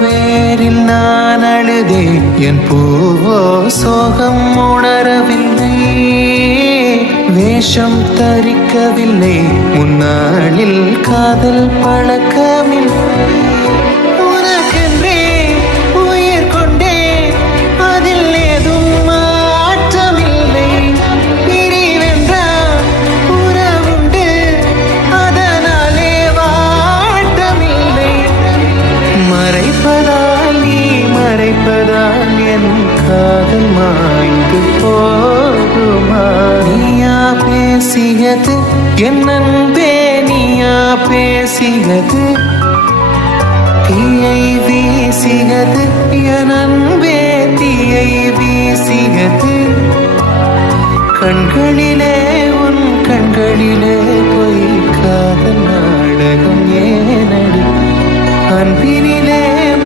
வேரில் நான் அழுதே என் பூவோ சோகம் உணரவில்லை வேஷம் தரிக்கவில்லை முன்னாளில் காதல் பழக்கமில்லை உனக்கென்றே உயிர் கொண்டே அதில் ஏதும் மாற்றமில்லை பிரிவென்றால் உறவுண்டு அதனாலே வாட்டமில்லை மறைப்பதால் நீ மறைப்பதால் என் காதல் மாய்ந்து போகுமா நீயா பேசியது என் அன்பே நீயா பேசியது தீயை வீசியது என் அன்பே தீயை வீசியது கண்களிலே உன் கண்களிலே போய் காதல் நாடகம் ஏனடி அன்பினிலே